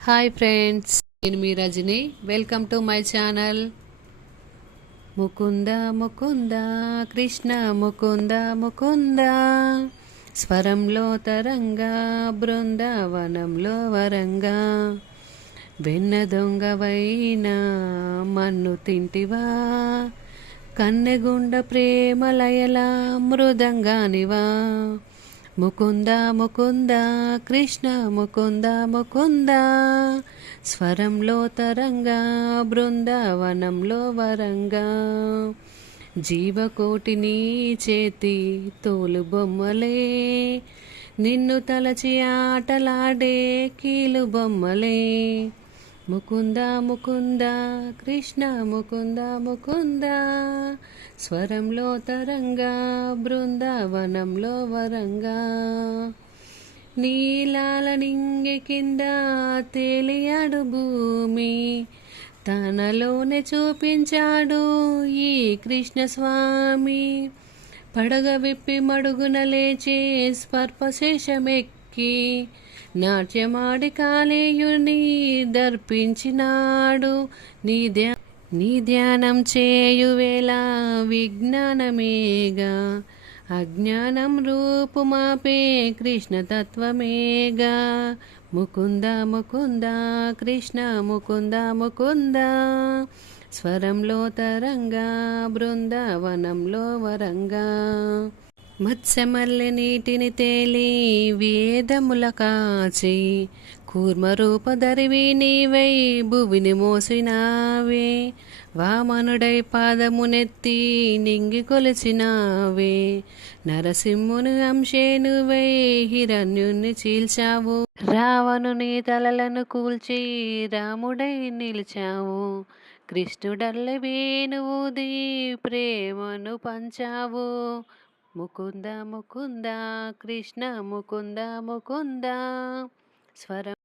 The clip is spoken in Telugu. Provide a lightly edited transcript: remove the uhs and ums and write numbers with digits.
హాయ్ ఫ్రెండ్స్, నేను మీ Rajani. Welcome to my channel. Mukunda Mukunda Krishna Mukunda Mukunda, స్వరంలో తరంగా బృందావనంలో వరంగా, వెన్న దొంగవైనా మన్ను తింటివా, కన్నెగుండ ప్రేమలయలా మృదంగానివా. ముకుంద ముకుంద కృష్ణ ముకుంద ముకుంద, స్వరంలో తరంగా బృందావనంలో వరంగా, జీవకోటిని చేతి తోలు బొమ్మలే, నిన్ను తలచి ఆటలాడే కీలు బొమ్మలే. ముకుంద ముకుంద కృష్ణ ముకుంద ముకుంద, స్వరంలో తరంగా బృందావనంలో వరంగా, నీలాల నింగి కింద తేలియాడు భూమి, తనలోనే చూపించాడు ఈ కృష్ణస్వామి. పడగ విప్పి మడుగున లేచే స్పర్పశేషమెక్కి, నాట్యమాడి కాళేయుని దర్పించినాడు. నీ ధ్యానం చేయువేళ విజ్ఞానమేగా, అజ్ఞానం రూపుమాపే కృష్ణతత్వమేగా. ముకుంద ముకుంద కృష్ణ ముకుంద ముకుంద, స్వరంలో తరంగా బృందావనంలో వరంగా, మత్స్యమల్లె నీటిని తేలి వేదముల కాచి, కూర్మరూపధరివి నీవై భువిని మోసినావే, వామనుడై పాదమునెత్తి నింగి కొలిచినావే, నరసింహుని అంశేనువై హిరణ్యుని చీల్చావు, రావణుని తలలను కూల్చి రాముడై నిలిచావు, కృష్ణుడల్లె వేణువుది ప్రేమను పంచావు. ముకుంద ముకుంద కృష్ణ ముకుంద ముకుంద, స్వరం